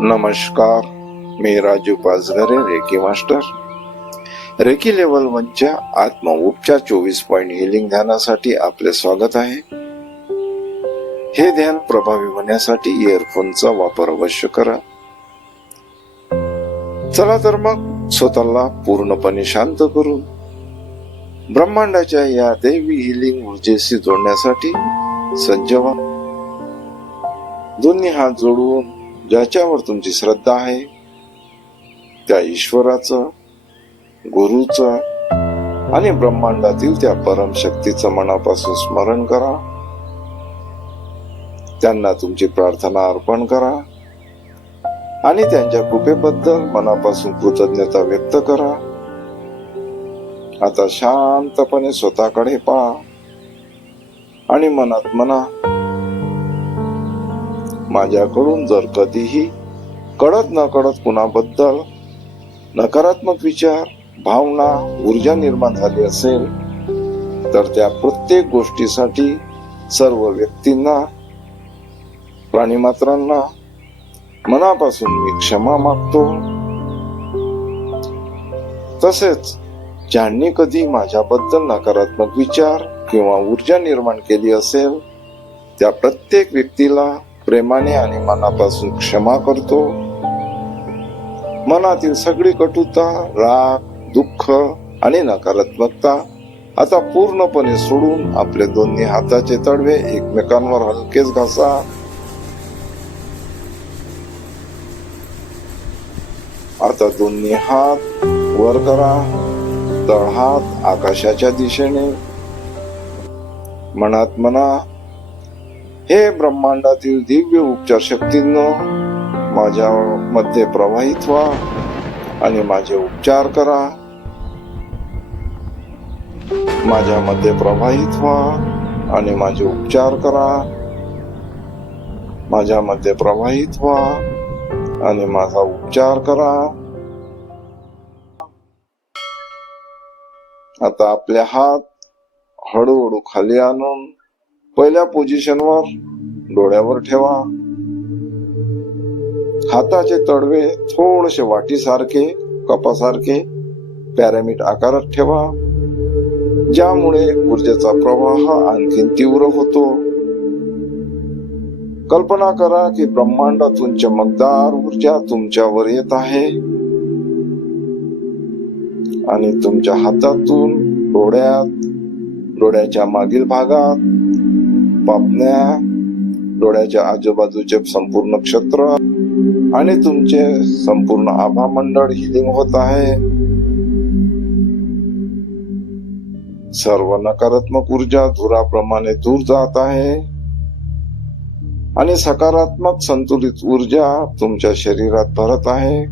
नमस्कार, मी Raju Pachghare, reiki master. Reiki level 1 च्या आत्मउपचार 24 पॉइंट हिलिंग ध्यानासाठी आपले स्वागत आहे. हे ध्यान प्रभावी होण्यासाठी इयरफोनचा वापर अवश्य करा. चला तर मग स्वतःला पूर्णपणे शांत करून ब्रह्मांडाच्या या दैवी हिलिंग ऊर्जेशी जोडण्यासाठी सज्ज व्हा. दोन्ही हात जोडून ज्याच्यावर तुमची श्रद्धा आहे त्या ईश्वराचं, गुरुचं आणि ब्रह्मांडातील त्या परम शक्तीचं मनापासून स्मरण करा. त्यांना तुमची प्रार्थना अर्पण करा आणि त्यांच्या कृपेबद्दल मनापासून कृतज्ञता व्यक्त करा. आता शांतपणे स्वतःकडे पहा आणि मनात म्हणा, माझ्याकडून जर कधीही कळत न कळत कुणाबद्दल नकारात्मक विचार, भावना, ऊर्जा निर्माण झाली असेल तर त्या प्रत्येक गोष्टीसाठी सर्व व्यक्तींना, प्राणीमात्रांना मनापासून मी क्षमा मागतो. तसेच ज्यांनी कधी माझ्याबद्दल नकारात्मक विचार किंवा ऊर्जा निर्माण केली असेल त्या प्रत्येक व्यक्तीला प्रेमाने आणि मनापासून क्षमा करतो. मनातील सगळी कटुता, राग, दुःख आणि नकारात्मकता आता पूर्णपणे सोडून आपले दोन्ही हाताचे तळवे एकमेकांवर हलकेच घासा. आता दोन्ही हात वर करा, तळहात आकाशाच्या दिशेने. मनात म्हणा, हे ब्रह्मांडातील दिव्य उपचार शक्तींनो, माझ्या मध्ये प्रवाहित व्हा आणि माझे उपचार करा. माझ्या मध्ये प्रवाहित व्हा आणि माझे उपचार करा. माझ्या मध्ये प्रवाहित व्हा आणि माझा उपचार करा. आता आपले हात हळूहळू खाली आणून पहिल्या पोझिशनवर डोळ्यावर ठेवा. हाताचे तळवे थोडेसे वाटीसारखे, कपासारखे पिरॅमिड आकारात ठेवा, ज्यामुळे ऊर्जेचा प्रवाह आणखी तीव्र होतो. कल्पना करा की ब्रह्मांडातून चमकदार ऊर्जा तुमच्यावर येत आहे आणि तुमच्या हातातून डोळ्यात, डोळ्याच्या मागील भागात, पापण्या, डोळ्याच्या आजूबाजूचे संपूर्ण क्षेत्र आणि तुमचे संपूर्ण आभा मंडळ हिलिंग होत आहे. सर्व नकारात्मक ऊर्जा धुराप्रमाणे दूर जात आहे आणि सकारात्मक संतुलित ऊर्जा तुमच्या शरीरात भरत आहे.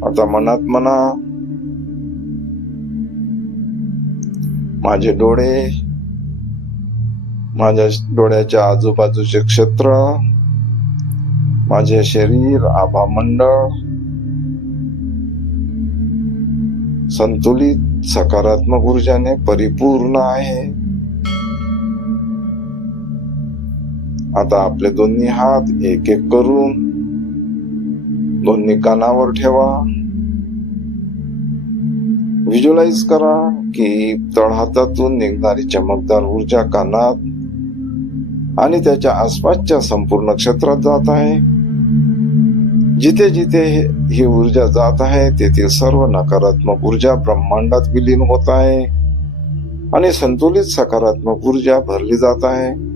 आता मनात म्हणा, माझे डोळे, माझ्या डोळ्याच्या आजूबाजूचे क्षेत्र, माझे शरीर, आभा मंडळ संतुलित सकारात्मक ऊर्जाने परिपूर्ण आहे. आता आपले दोन्ही हात एक एक करून दोन्ही कानावर ठेवा. व्हिज्युअलाइज करा की तळहातातून निघणारी चमकदार ऊर्जा कानात आणि त्याच्या आसपासच्या संपूर्ण क्षेत्रात जात आहे. जिथे जिथे ही ऊर्जा जात आहे तेथील सर्व नकारात्मक ऊर्जा ब्रह्मांडात विलीन होत आहे आणि संतुलित सकारात्मक ऊर्जा भरली जात आहे.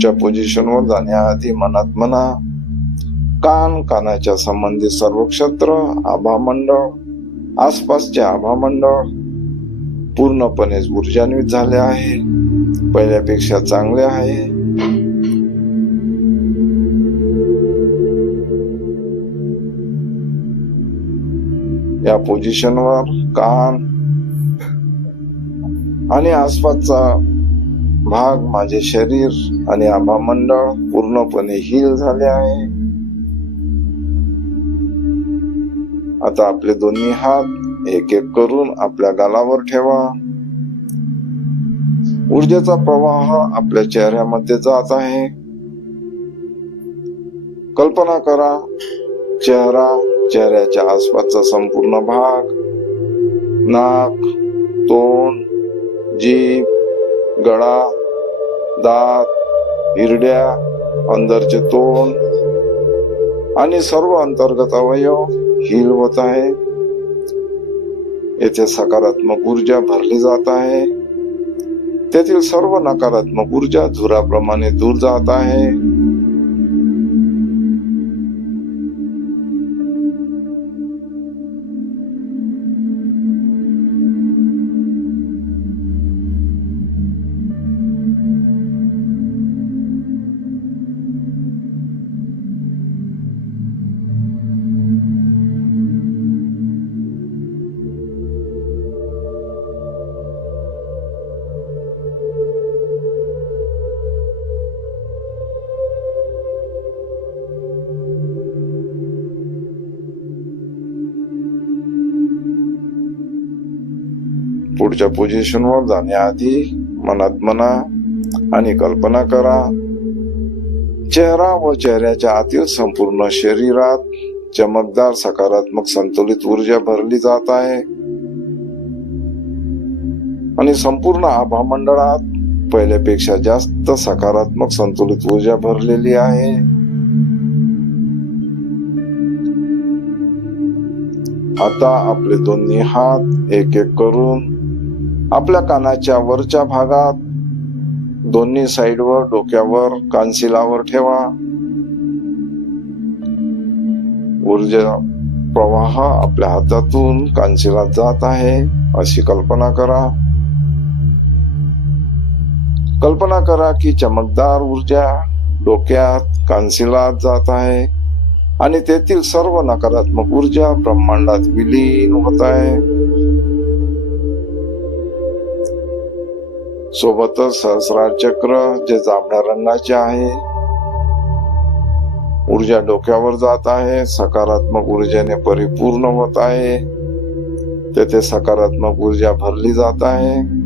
पुढच्या पोझिशनवर जाण्याआधी मनात म्हणा, कानाच्या संबंधित सर्व क्षेत्र, आभामंडळ, आसपासचे आभामंडळ पूर्णपणे ऊर्जान्वित झाले आहे, पहिल्यापेक्षा चांगले आहे. या पोझिशनवर कान आणि आसपासचा भाग, माझे शरीर आणि आभामंडळ पूर्णपणे हील झाले आहे. आता आपले दोन्ही हात एक एक करून आपल्या गालावर ठेवा. ऊर्जेचा प्रवाह आपल्या चेहऱ्यामध्ये जात आहे. कल्पना करा, चेहरा, चेहऱ्याच्या आसपासचा संपूर्ण भाग, नाक, तोंड, जीभ, गळा, दात, हिरड्या, अंदरचे तोंड आणि सर्व अंतर्गत अवयव हील होत आहे. येथे सकारात्मक ऊर्जा भरली जात आहे. तेथील सर्व नकारात्मक ऊर्जा धुराप्रमाणे दूर जात आहे. पुढच्या पोझिशनवर जाण्याआधी मनात म्हणा आणि कल्पना करा, चेहरा व चेहऱ्याच्या आतील संपूर्ण शरीरात चमकदार सकारात्मक संतुलित ऊर्जा भरली जात आहे आणि संपूर्ण आभामंडळात पहिल्यापेक्षा जास्त सकारात्मक संतुलित ऊर्जा भरलेली आहे. आता आपले दोन्ही हात एक एक करून आपल्या कानाच्या वरच्या भागात, दोन्ही साइडवर, डोक्यावर, कानशिलावर ठेवा. ऊर्जा प्रवाह आपल्या हातातून कानशिलात जात आहे अशी कल्पना करा. कल्पना करा की चमकदार ऊर्जा डोक्यात, कानशिलात जात आहे आणि तेथील सर्व नकारात्मक ऊर्जा ब्रह्मांडात विलीन होत आहे. सोबतच सहस्रार चक्र, जे जांभळ्या रंगाचे आहे, ऊर्जा डोक्यावर जात आहे, सकारात्मक ऊर्जेने परिपूर्ण होत आहे. तेथे सकारात्मक ऊर्जा भरली जात आहे.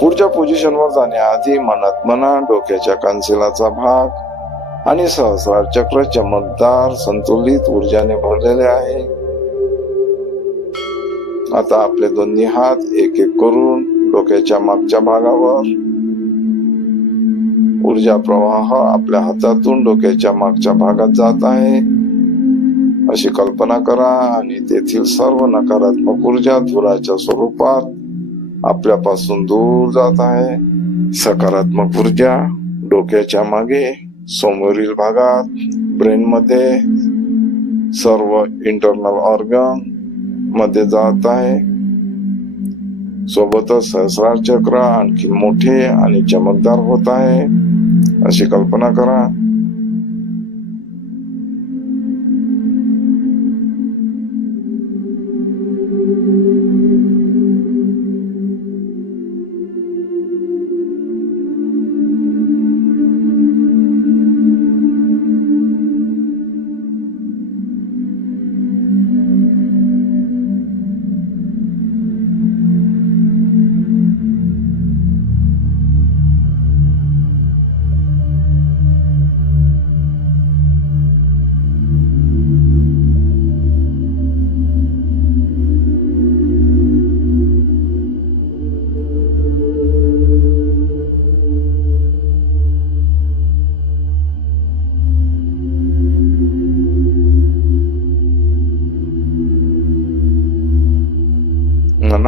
पुढच्या पोझिशनवर जाण्याआधी मनात म्हणा, डोक्याच्या कानशिलाचा भाग आणि सहस्रार चक्र चमकदार संतुलित ऊर्जाने भरलेले आहे. आता आपले दोन्ही हात एक एक करून डोक्याच्या मागच्या भागावर, ऊर्जा प्रवाह आपल्या हातातून डोक्याच्या मागच्या भागात जात आहे अशी कल्पना करा आणि तेथील सर्व नकारात्मक ऊर्जा धुराच्या स्वरूपात आपल्यापासून दूर जात आहे. सकारात्मक ऊर्जा डोक्याच्या मागे, समोरील भागात, ब्रेन मध्ये, सर्व इंटरनल ऑर्गन मध्ये जात आहे. सोबतच सहस्रार चक्र आणखी मोठे आणि चमकदार होत आहे अशी कल्पना करा.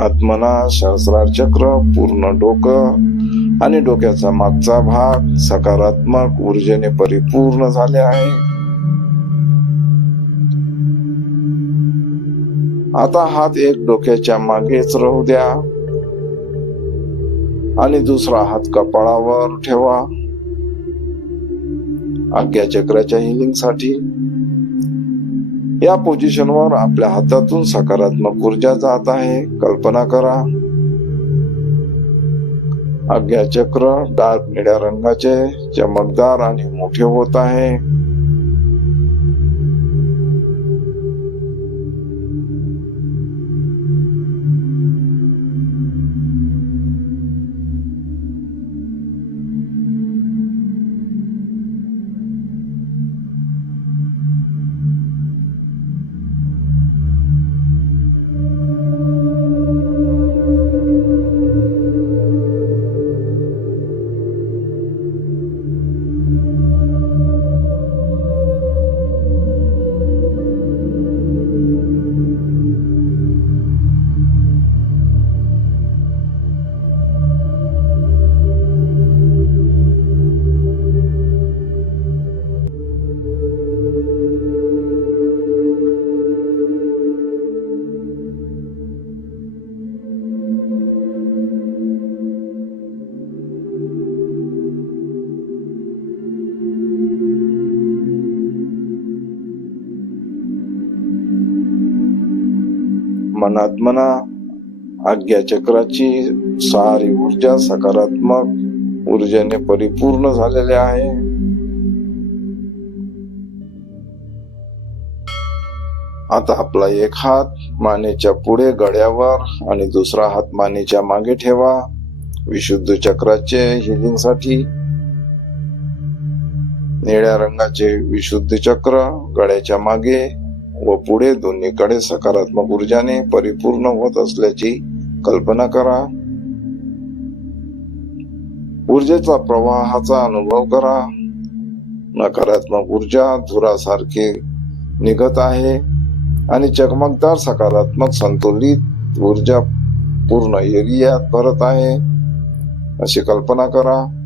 आत्मना सहस्रार चक्र, पूर्ण डोकं आणि डोक्याचा मागचा भाग सकारात्मक ऊर्जेने परिपूर्ण झाले आहे. आता हात एक डोक्याच्या मागेच राहू द्या आणि दुसरा हात कपाळावर ठेवा. आज्ञा चक्राच्या हिलिंग साठी या पोझिशनवर आपल्या हातातून सकारात्मक ऊर्जा जात आहे. कल्पना करा, आज्ञा चक्र डार्क निळ्या रंगाचे, चमकदार आणि मोठे होत आहे. मनात म्हणा, आज्ञा चक्राची सारी ऊर्जा सकारात्मक ऊर्जेने परिपूर्ण झालेली आहे. आता आपला एक हात मानेच्या पुढे गळ्यावर आणि दुसरा हात मानेच्या मागे ठेवा. विशुद्ध चक्राचे हिलिंग साठी निळ्या रंगाचे विशुद्ध चक्र गळ्याच्या मागे व पुढे दोन्हीकडे सकारात्मक ऊर्जाने परिपूर्ण होत असल्याची कल्पना करा. ऊर्जेचा प्रवाहाचा अनुभव करा. नकारात्मक ऊर्जा धुरासारखी निघत आहे आणि चमकदार सकारात्मक संतुलित ऊर्जा पूर्ण एरियात भरत आहे अशी कल्पना करा.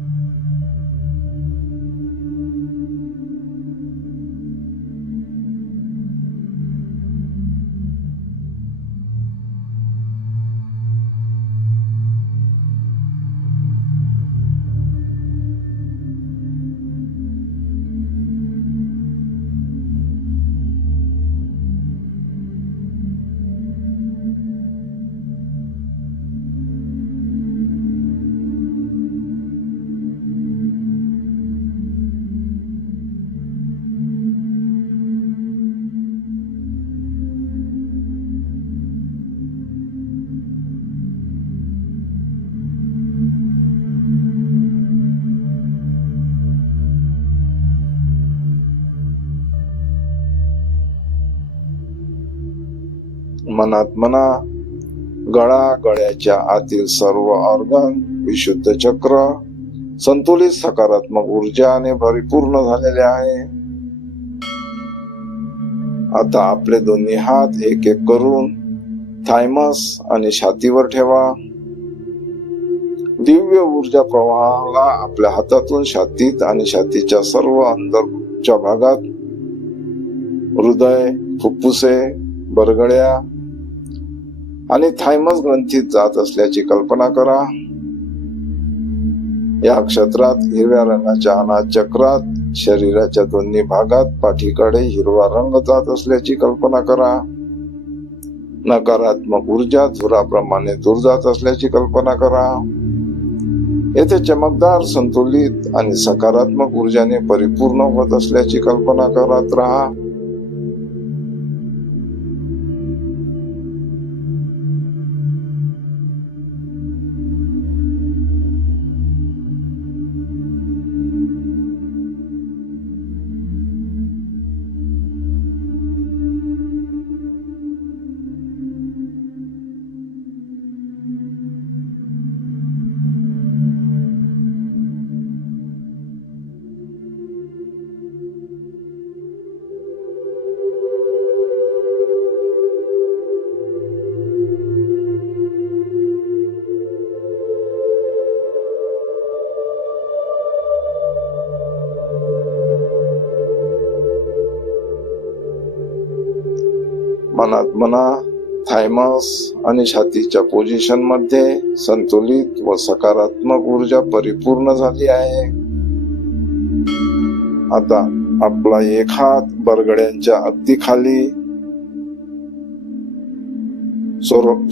मनात म्हणा, गळा, गळ्याच्या आतील सर्व ऑर्गन विशुद्ध चक्र संतुलित सकारात्मक ऊर्जाने परिपूर्ण झालेले आहे. आता आपले दोन्ही हात एक एक करून थायमस आणि छातीवर ठेवा. दिव्य ऊर्जा प्रवाहाला आपल्या हातातून छातीत आणि छातीच्या सर्व अंदरच्या भागात हृदय, फुफ्फुसे, बरगड्या आणि थायमस ग्रंथीत जात असल्याची कल्पना करा. या क्षेत्रात हिरव्या रंगाच्या अनाहत चक्रात शरीराच्या दोन्ही भागात पाठीकडे हिरवा रंग जात असल्याची कल्पना करा. नकारात्मक ऊर्जा धुराप्रमाणे दूर जात असल्याची कल्पना करा. येथे चमकदार, संतुलित आणि सकारात्मक ऊर्जाने परिपूर्ण होत असल्याची कल्पना करत राहा. मनात म्हणा, थायमस आणि छातीच्या पोझिशन मध्ये संतुलित व सकारात्मक ऊर्जा परिपूर्ण झाली आहे. आता आपला एक हात बरगड्यांच्या अगदी खाली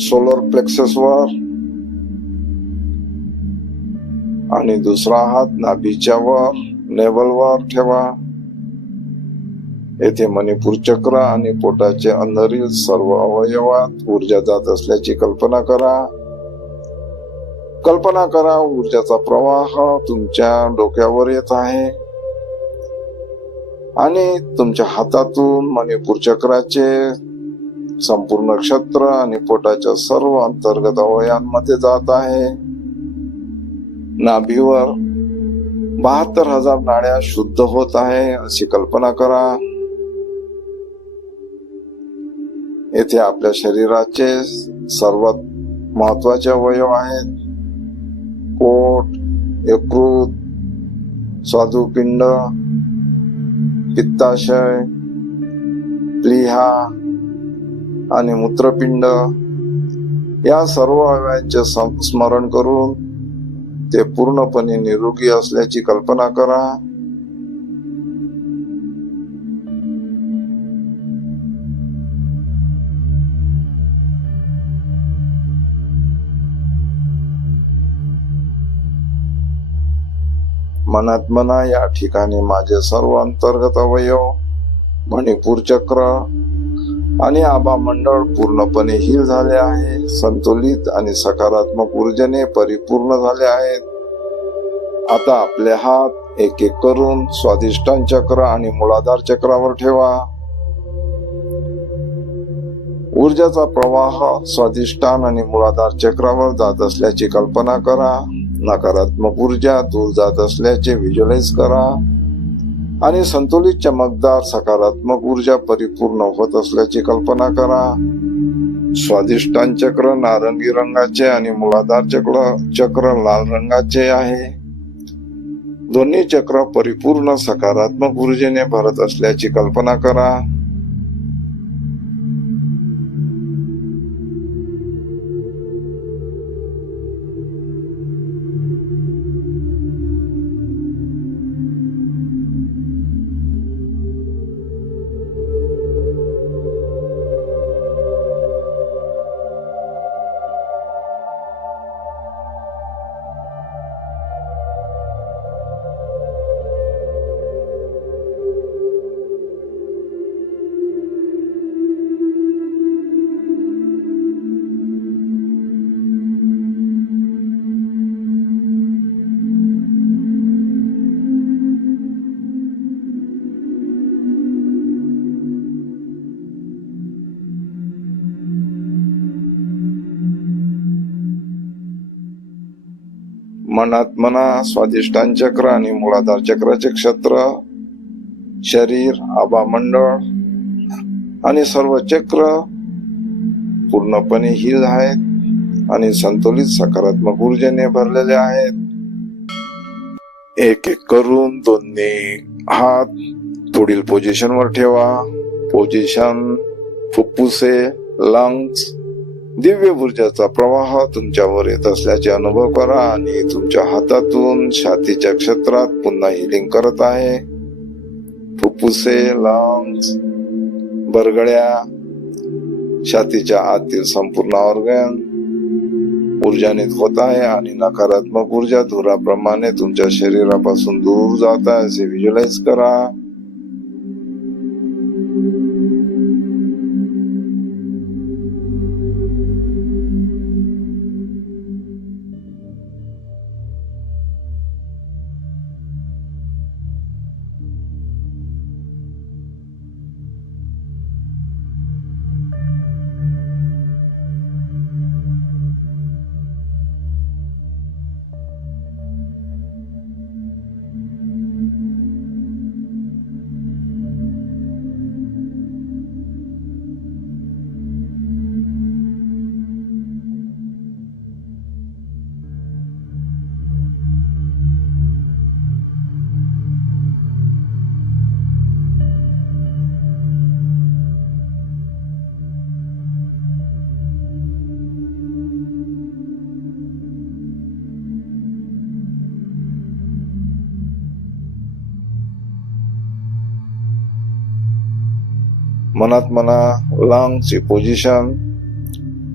सोलर प्लेक्सस वर आणि दुसरा हात नाभीच्या वर नेवल वर ठेवा. येथे मणिपूर चक्र आणि पोटाचे अंदरील सर्व अवयवात ऊर्जा जात असल्याची कल्पना करा. कल्पना करा ऊर्जाचा प्रवाह तुमच्या डोक्यावर येत आहे आणि तुमच्या हातातून मणिपूर चक्राचे संपूर्ण क्षेत्र आणि पोटाच्या सर्व अंतर्गत अवयवांमध्ये जात आहे. नाभीवर 72,000 नाड्या शुद्ध होत आहे अशी कल्पना करा. येथे आपल्या शरीराचे सर्वात महत्वाचे अवयव आहेत. पोट, यकृत, स्वादुपिंड, पित्ताशय, प्लीहा आणि मूत्रपिंड या सर्व अवयवांचे स्मरण करून ते पूर्णपणे निरोगी असल्याची कल्पना करा. मनात म्हणा, या ठिकाणी माझे सर्व अंतर्गत अवयव, मणिपूर चक्र आणि आभा मंडळ पूर्णपणे हील झाले आहे, संतुलित आणि सकारात्मक ऊर्जेने परिपूर्ण झाले आहेत. आता आपले हात एक एक करून स्वादिष्टान चक्र आणि मूलाधार चक्रावर ठेवा. ऊर्जाचा प्रवाह स्वादिष्टान आणि मूलाधार चक्रावर जात असल्याची कल्पना करा. नकारात्मक ऊर्जा दूर जात असल्याचे व्हिज्युअलाइज करा आणि संतुलित चमकदार सकारात्मक ऊर्जा परिपूर्ण होत असल्याची कल्पना करा. स्वादिष्टान चक्र नारंगी रंगाचे आणि मूलाधार चक्र लाल रंगाचे आहे. दोन्ही चक्र परिपूर्ण सकारात्मक ऊर्जेने भरत असल्याची कल्पना करा. मनात म्हणा, स्वादिष्टान चक्र आणि मूलाधार चक्राचे क्षेत्र, शरीर, आभा मंडळ आणि सर्व चक्र पूर्णपणे हील आहेत आणि संतुलित सकारात्मक ऊर्जेने भरलेले आहेत. एक एक करून दोन्ही हात पुढील पोझिशनवर ठेवा. पोझिशन, फुफ्फुसे, लंग्स, दिव्य ऊर्जाचा प्रवाह तुमच्यावर येत असल्याचे अनुभव करा आणि तुमच्या हातातून छातीच्या क्षेत्रात पुन्हा हिलिंग करत आहे. फुफ्फुसे, लंग्स, बरगड्या, छातीच्या आतील संपूर्ण ऑर्गन ऊर्जान्वित होत आहे आणि नकारात्मक ऊर्जा धुराप्रमाणे तुमच्या शरीरापासून दूर जात आहे असे व्हिज्युअलाइज करा. मनात म्हणा लंग्सची पोझिशन,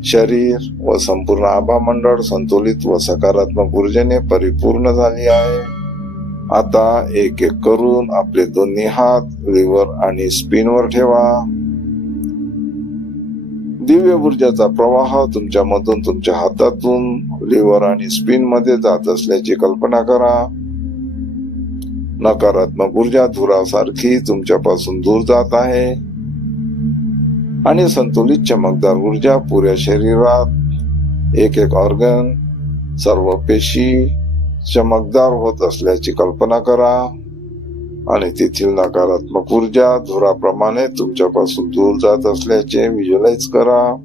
शरीर व संपूर्ण आभामंडळ संतुलित व सकारात्मक ऊर्जेने परिपूर्ण झाली आहे. आता एक एक करून आपले दोन्ही हात लिव्हर आणि स्पिनवर ठेवा. दिव्य ऊर्जाचा प्रवाह तुमच्या मधून तुमच्या हातातून लिव्हर आणि स्पिन मध्ये जात असल्याची कल्पना करा. नकारात्मक ऊर्जा धुरासारखी तुमच्यापासून दूर जात आहे आणि संतुलित चमकदार ऊर्जा पुऱ्या शरीरात एक एक ऑर्गन, सर्व पेशी चमकदार होत असल्याची कल्पना करा आणि तेथील नकारात्मक ऊर्जा धुराप्रमाणे तुमच्यापासून दूर जात असल्याचे व्हिज्युअलाइज करा.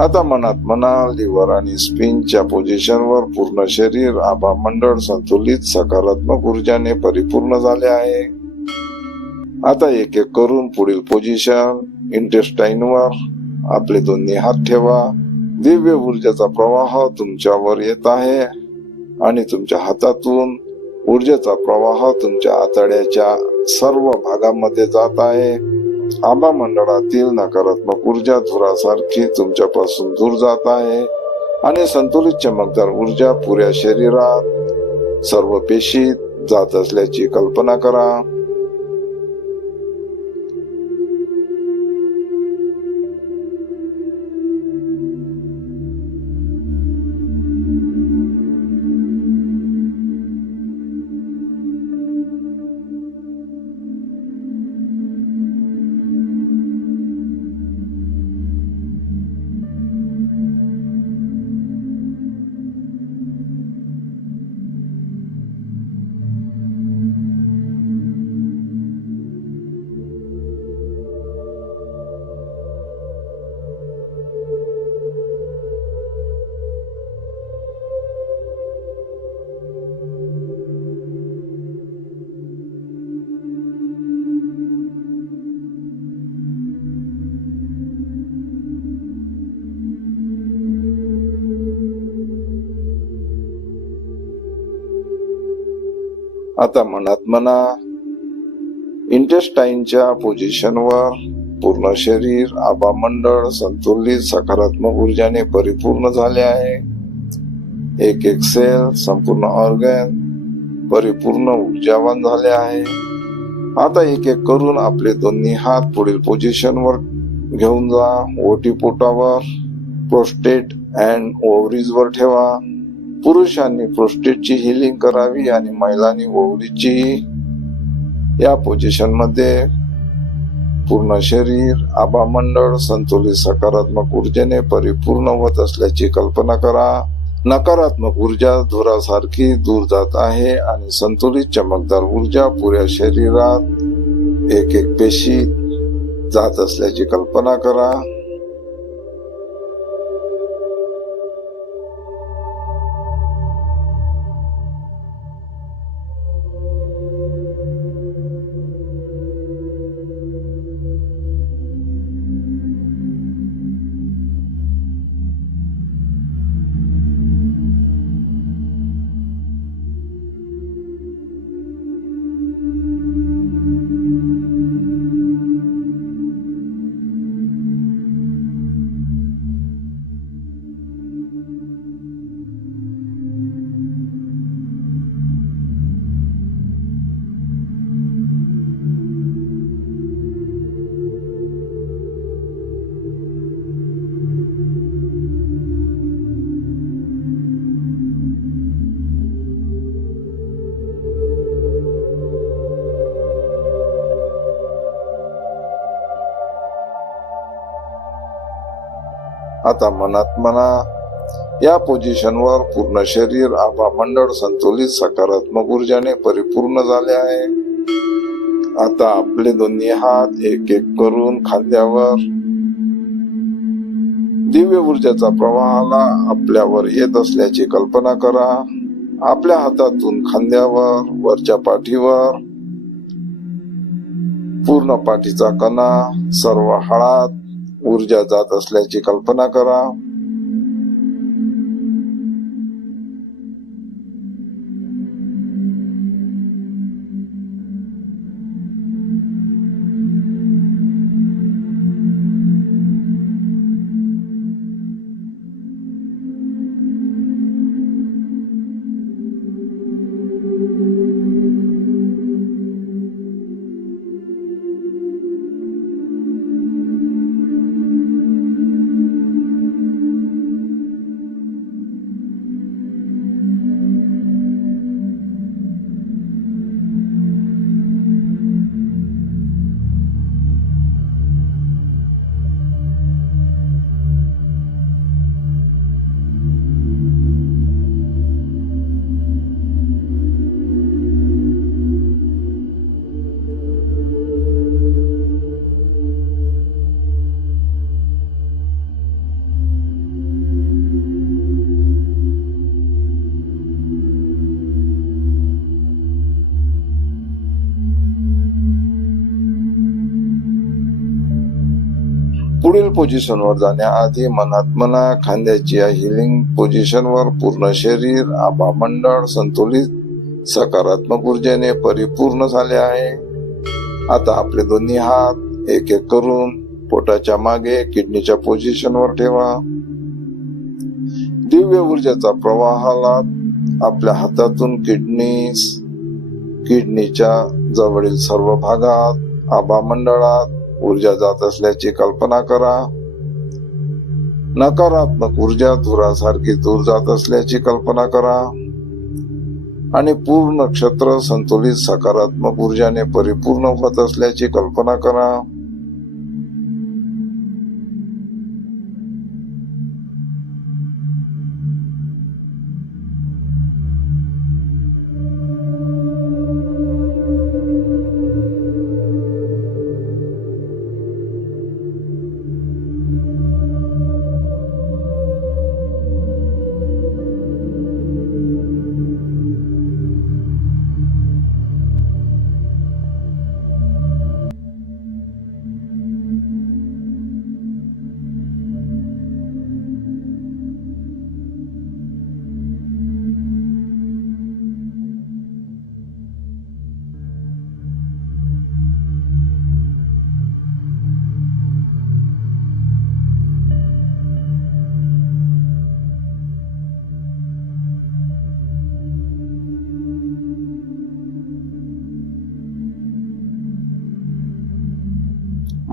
आता मनात म्हणा लिव्हर आणि स्पिनच्या पोझिशनवर पूर्ण शरीर आभामंडळ संतुलित सकारात्मक ऊर्जाने परिपूर्ण झाले आहे. आता एक एक करून पुढील पोझिशन इंटेस्टाईनवर आपले दोन्ही हात ठेवा. दिव्य ऊर्जेचा प्रवाह तुमच्यावर येत आहे आणि तुमच्या हातातून ऊर्जेचा प्रवाह तुमच्या आतड्याच्या सर्व भागांमध्ये जात आहे. आभामंडळातील नकारात्मक ऊर्जा धुरासारखी तुमच्यापासून दूर जात आहे आणि संतुलित चमकदार ऊर्जा पुऱ्या शरीरात सर्व पेशीत जात असल्याची कल्पना करा. आता मनात म्हणा इंटेस्टाईनच्या पोझिशनवर पूर्ण शरीर आभामंडळ संतुलित सकारात्मक ऊर्जाने परिपूर्ण झाले आहे. एक एक सेल संपूर्ण ऑर्गन परिपूर्ण ऊर्जावान झाले आहे. आता एक एक करून आपले दोन्ही हात पुढील पोझिशनवर घेऊन जा. ओटीपोटावर, प्रोस्टेट अँड ओव्हरीजवर ठेवा. पुरुषांनी प्रोस्टेटची हिलिंग करावी आणि महिलांनी ओव्हरीची. या पोझिशन मध्ये पूर्ण शरीर आभामंडळ संतुलित सकारात्मक ऊर्जेने परिपूर्ण होत असल्याची कल्पना करा. नकारात्मक ऊर्जा धुरासारखी दूर जात आहे आणि संतुलित चमकदार ऊर्जा पुऱ्या शरीरात एक एक पेशीत जात असल्याची कल्पना करा. आता मनात म्हणा, या पोझिशनवर पूर्ण शरीर आभामंडळ संतुलित सकारात्मक ऊर्जाने परिपूर्ण झाले आहे. आता आपले दोन्ही हात एक एक करून खांद्यावर दिव्य ऊर्जेचा प्रवाहाला आपल्यावर येत असल्याची कल्पना करा. आपल्या हातातून खांद्यावर, वरच्या पाठीवर, पूर्ण पाठीचा कणा, सर्व हाडात ऊर्जा जात असल्याची कल्पना करा. पुढील पोझिशनवर जाण्याआधी मनात म्हणा, खांद्याची या हिलिंग पोझिशनवर पूर्ण शरीर आभामंडळ संतुलित सकारात्मक ऊर्जेने परिपूर्ण झाले आहे. आता आपले दोन्ही हात एक एक करून पोटाच्या मागे किडनीच्या पोझिशनवर ठेवा. दिव्य ऊर्जेचा प्रवाहाला आपल्या हातातून किडनीच्या जवळील सर्व भागात आभामंडळात ऊर्जा जात असल्याची कल्पना करा. नकारात्मक ऊर्जा धुरासारखी दूर जात असल्याची कल्पना करा आणि पूर्ण नक्षत्र संतुलित सकारात्मक ऊर्जाने परिपूर्ण होत असल्याची कल्पना करा.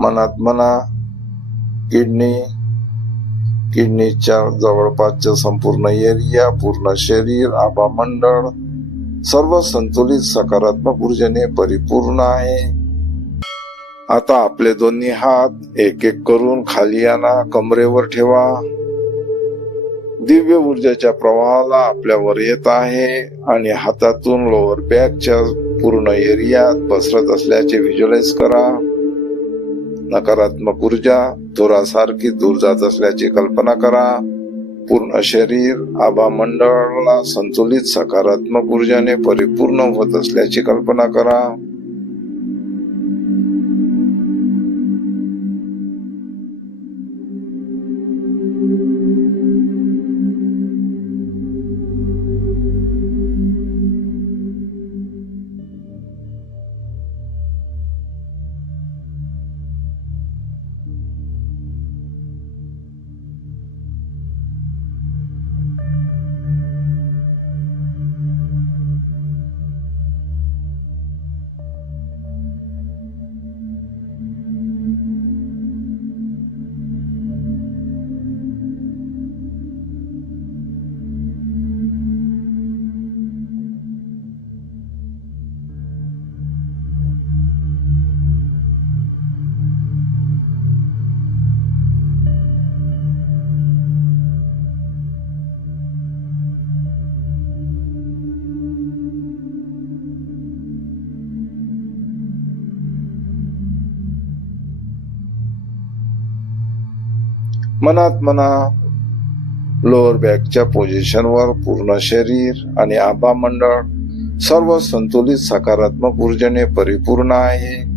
मनात म्हणा, किडनीच्या जवळपासचे संपूर्ण एरिया, पूर्ण शरीर आभामंडळ सर्व संतुलित सकारात्मक ऊर्जेने परिपूर्ण आहे. आता आपले दोन्ही हात एक एक करून खाली आणा, कमरेवर ठेवा. दिव्य ऊर्जेच्या प्रवाहाला आपल्यावर येत आहे आणि हातातून लोअर बॅकच्या पूर्ण एरियात पसरत असल्याचे व्हिज्युअलाइज करा. नकारात्मक ऊर्जा धुरासारखी दूर जात असल्याची कल्पना करा. पूर्ण शरीर आभामंडळाला संतुलित सकारात्मक ऊर्जाने परिपूर्ण होत असल्याची कल्पना करा. मनात म्हणा, लोअर बॅकच्या पोझिशनवर पूर्ण शरीर आणि आभा मंडळ सर्व संतुलित सकारात्मक ऊर्जेने परिपूर्ण आहे.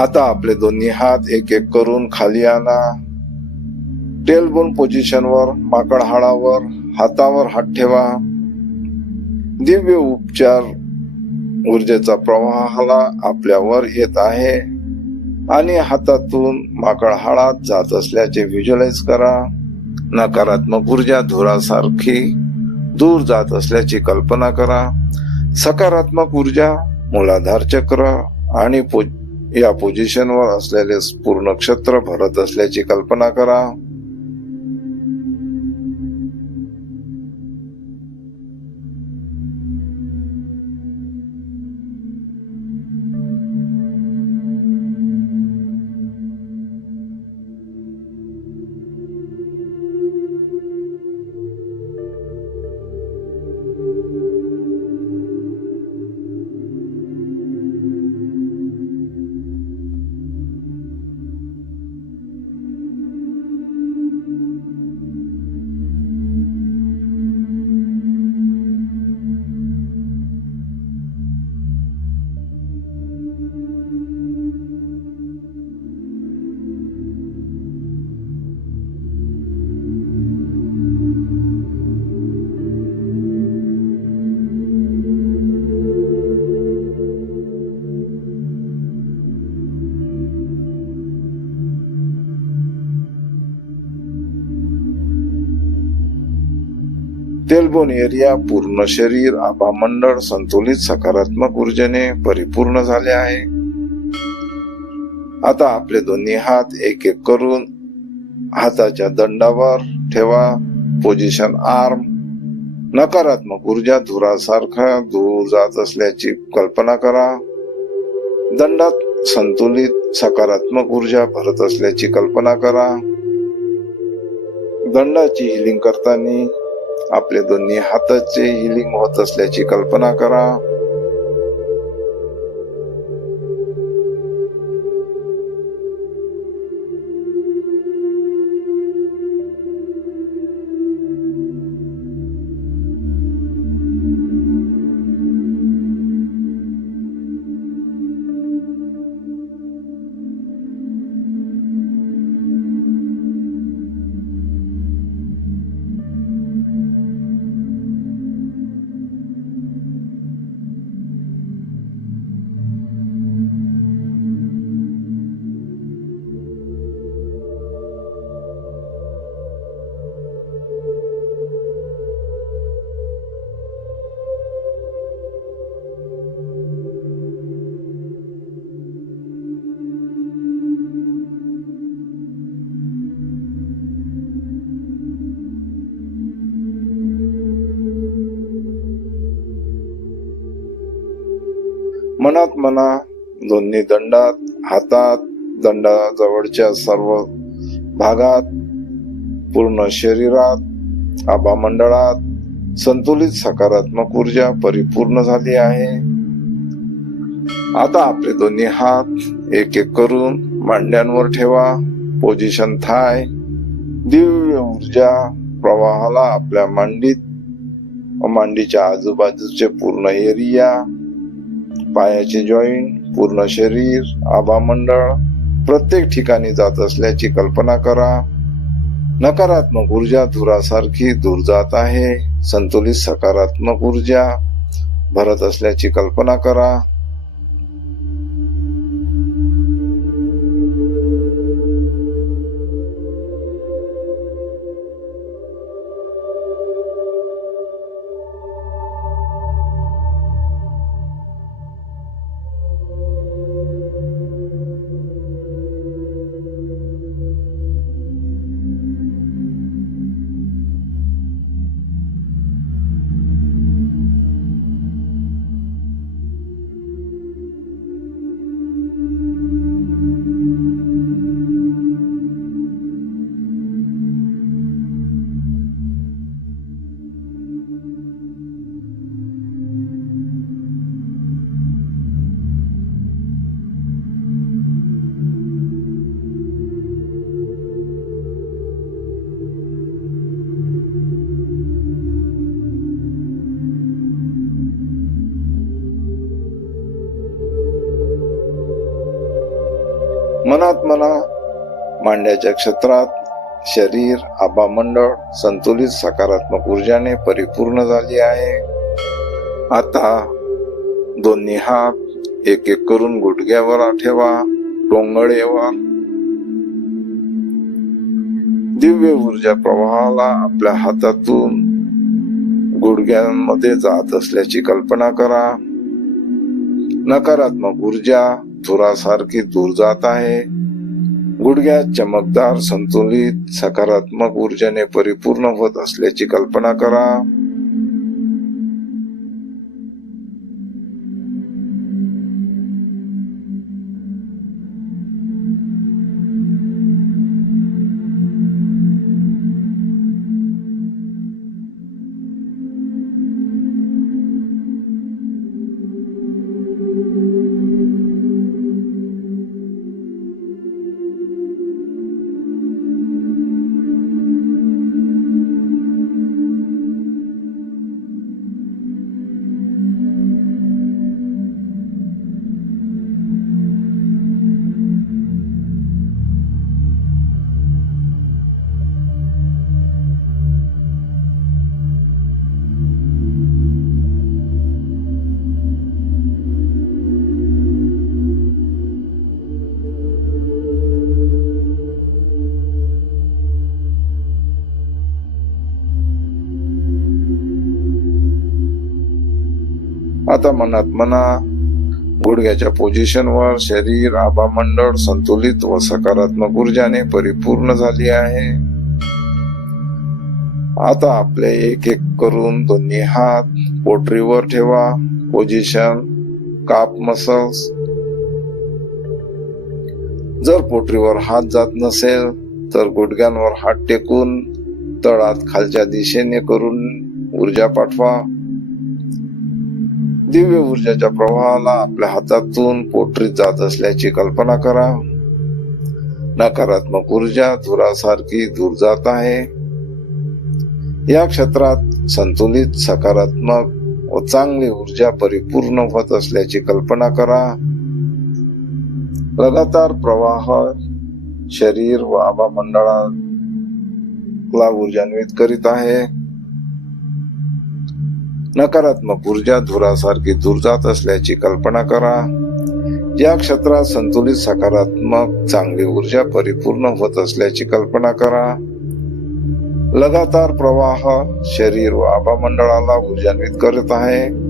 आता आपले दोन्ही हात एक एक करून खाली आणा. टेलबोन पोझिशनवर माकड हाडावर हातावर हात ठेवा. दिव्य उपचार ऊर्जेचा प्रवाहाला आपल्यावर येत आहे आणि हातातून माकड हाडात जात असल्याचे व्हिज्युअलाइज करा. नकारात्मक ऊर्जा धुरासारखी दूर जात असल्याची कल्पना करा. सकारात्मक ऊर्जा मूलाधार चक्र आणि या पोझिशनवर असलेले पूर्ण क्षेत्र भरत असल्याची कल्पना करा. तेलबोन एरिया पूर्ण शरीर आभा मंडळ संतुलित सकारात्मक ऊर्जेने परिपूर्ण झाले आहे. आता आपले दोन्ही हात एक एक करून हाताच्या दंडावर ठेवा. Position arm. नकारात्मक ऊर्जा धुरासारखा दूर जात असल्याची कल्पना करा. दंडात संतुलित सकारात्मक ऊर्जा भरत असल्याची कल्पना करा. दंडाची हिलिंग करताना आपले दोन्ही हाताचे हिलिंग होत असल्याची कल्पना करा. मनात म्हणा, दोन्ही दंडात, हातात, दंडाजवळच्या सर्व भागात, पूर्ण शरीरात, आभा मंडळात संतुलित सकारात्मक ऊर्जा परिपूर्ण झाली आहे. आता आपले दोन्ही हात एक एक करून मांड्यांवर ठेवा. पोझिशन थाय. दिव्य ऊर्जा प्रवाहाला आपल्या मांडीच्या आजूबाजूचे पूर्ण एरिया, पायाचे जॉईंट, पूर्ण शरीर, आभा मंडळ प्रत्येक ठिकाणी जात असल्याची कल्पना करा. नकारात्मक ऊर्जा धुरासारखी दूर जात आहे. संतुलित सकारात्मक ऊर्जा भरत असल्याची कल्पना करा. मनात मना मांड्याच्या क्षेत्रात शरीर आभामंडळ संतुलित सकारात्मक ऊर्जाने परिपूर्ण झाली आहे. आता दोन्ही हात एक एक करून गुडघ्यावर ठेवा, टोंगळेवर. दिव्य ऊर्जा प्रवाहाला आपल्या हातातून गुडघ्यांमध्ये जात असल्याची कल्पना करा. नकारात्मक ऊर्जा धुरासारखी दूर जात आहे. गुडघ्यात चमकदार संतुलित सकारात्मक ऊर्जेने परिपूर्ण होत असल्याची कल्पना करा. आता मनात मना गुडघ्याच्या पोझिशनवर शरीर आभामंडळ संतुलित व सकारात्मक ऊर्जाने परिपूर्ण झाली आहे. आता आपले एक एक करून दोन्ही हात पोटरीवर ठेवा. पोझिशन काप मसल्स. जर पोटरीवर हात जात नसेल तर गुडघ्यांवर हात टेकून तळात खालच्या दिशेने करून ऊर्जा पाठवा. दिव्य ऊर्जाच्या प्रवाहाला आपल्या हातातून पोटरीत जात असल्याची कल्पना करा. नकारात्मक ऊर्जा धुरासारखी दूर जात आहे. या क्षेत्रात संतुलित सकारात्मक व चांगली ऊर्जा परिपूर्ण होत असल्याची कल्पना करा. लगातार प्रवाह शरीर व आभामंडळाला ऊर्जान्वित करीत आहे. नकारात्मक ऊर्जा धुरासारखी दूर जात असल्याची कल्पना करा. या क्षेत्रात संतुलित सकारात्मक चांगली ऊर्जा परिपूर्ण होत असल्याची कल्पना करा. लगातार प्रवाह शरीर व आभामंडळाला ऊर्जान्वित करत आहे.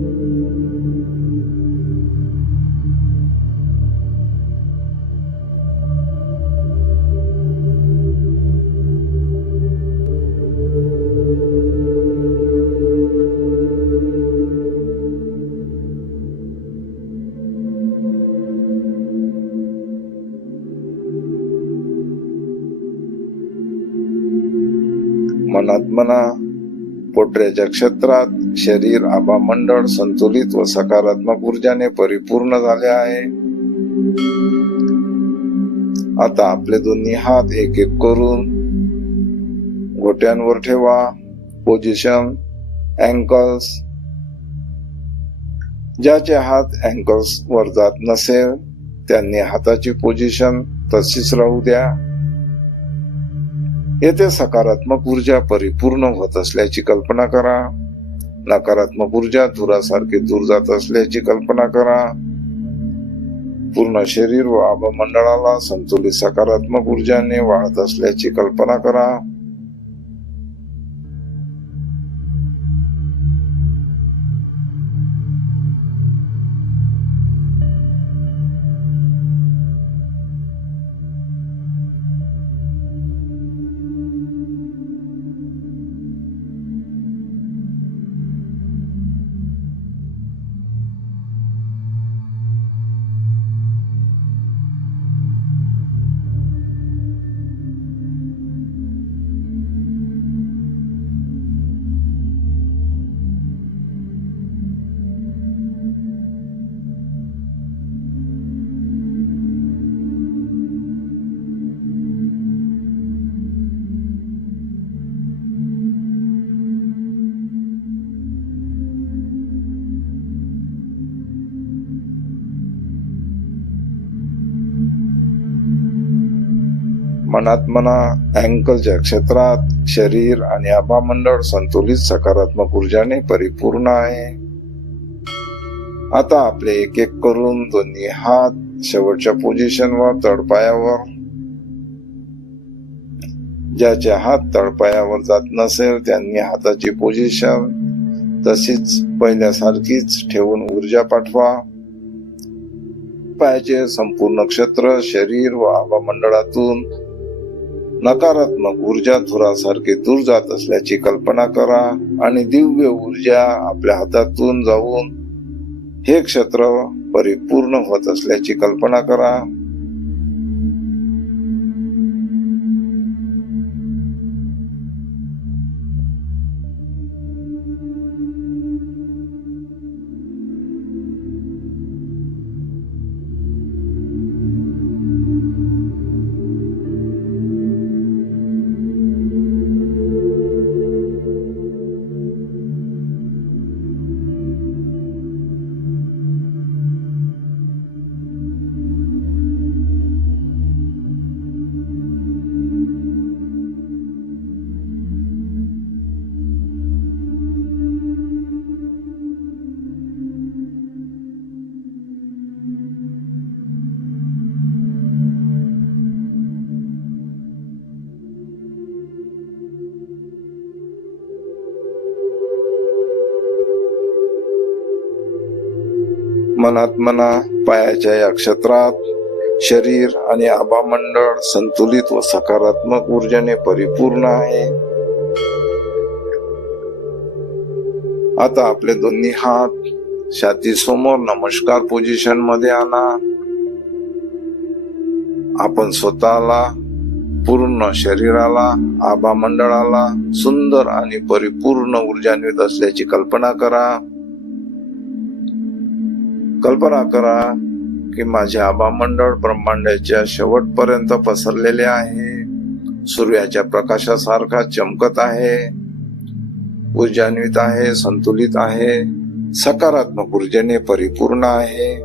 मनात मना पोटऱ्याच्या क्षेत्रात शरीर आभामंडळ संतुलित व सकारात्मक ऊर्जाने परिपूर्ण झाले आहे. आता आपले दोन्ही हात एक एक करून घोट्यांवर ठेवा. पोझिशन अँकल्स. ज्याचे हात अँकल्स वर जात नसेल त्यांनी हाताची पोझिशन तशीच राहू द्या. येथे सकारात्मक ऊर्जा परिपूर्ण होत असल्याची कल्पना करा. नकारात्मक ऊर्जा धुरासारखी दूर जात असल्याची कल्पना करा. पूर्ण शरीर व आभामंडळाला संतुलित सकारात्मक ऊर्जाने वाढत असल्याची कल्पना करा. मनात म्हणा, अँकलच्या क्षेत्रात शरीर आणि आभामंडळ संतुलित सकारात्मक ऊर्जाने परिपूर्ण आहे. आता आपले एक एक करून दोन्ही हात शेवटच्या पोझिशनवर तळपायावर. ज्याचे हात तळपायावर जात नसेल त्यांनी हाताची पोझिशन तशीच पहिल्यासारखीच ठेवून ऊर्जा पाठवा. पायाचे संपूर्ण क्षेत्र शरीर व आभामंडळातून नकारात्मक ऊर्जा धुरासारखी दूर जात असल्याची कल्पना करा आणि दिव्य ऊर्जा आपल्या हातातून जाऊन हे क्षेत्र परिपूर्ण होत असल्याची कल्पना करा. मनात म्हणा, पायाच्या या क्षेत्रात शरीर आणि आभामंडळ संतुलित व सकारात्मक ऊर्जेने परिपूर्ण आहे. आता आपले दोन्ही हात छाती समोर नमस्कार पोझिशन मध्ये आणा. आपण स्वतःला, पूर्ण शरीराला, आभामंडळाला सुंदर आणि परिपूर्ण ऊर्जान्वित असल्याची कल्पना करा. कल्पना करा की माझे आभामंडळ ब्रह्मांडाच्या शेवटपर्यंत पसरलेले आहे. सूर्याच्या प्रकाशासारखा चमकत आहे, ऊर्जान्वित आहे, संतुलित आहे, सकारात्मक ऊर्जेने परिपूर्ण आहे.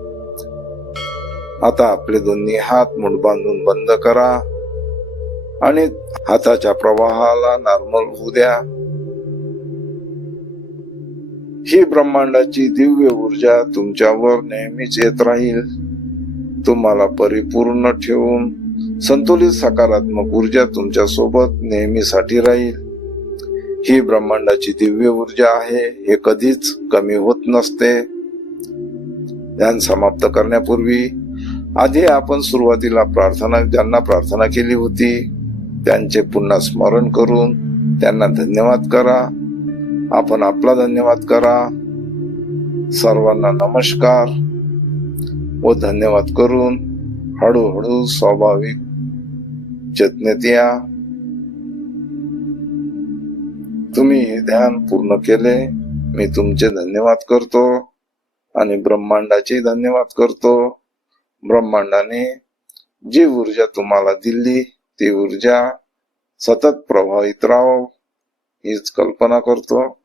आता आपले दोन्ही हात मुठ बांधून बंद करा आणि हाताच्या प्रवाहाला नॉर्मल होऊ द्या. ही ब्रह्मांडाची दिव्य ऊर्जा तुमच्यावर नेहमीच येत राहील. तुम्हाला परिपूर्ण ठेवून संतुलित सकारात्मक ऊर्जा तुमच्या सोबत नेहमीसाठी राहील. ही ब्रह्मांडाची दिव्य ऊर्जा आहे, हे कधीच कमी होत नसते. ध्यान समाप्त करण्यापूर्वी आधी आपण सुरुवातीला ज्यांना प्रार्थना केली होती त्यांचे पुन्हा स्मरण करून त्यांना धन्यवाद करा. आपण आपला धन्यवाद करा. सर्वांना नमस्कार व धन्यवाद करून हळूहळू स्वाभाविक चेतनेत या. तुम्ही हे ध्यान पूर्ण केले. मी तुमचे धन्यवाद करतो आणि ब्रह्मांडाचे धन्यवाद करतो. ब्रह्मांडाने जी ऊर्जा तुम्हाला दिली ती ऊर्जा सतत प्रभावित राहो हीच कल्पना करतो.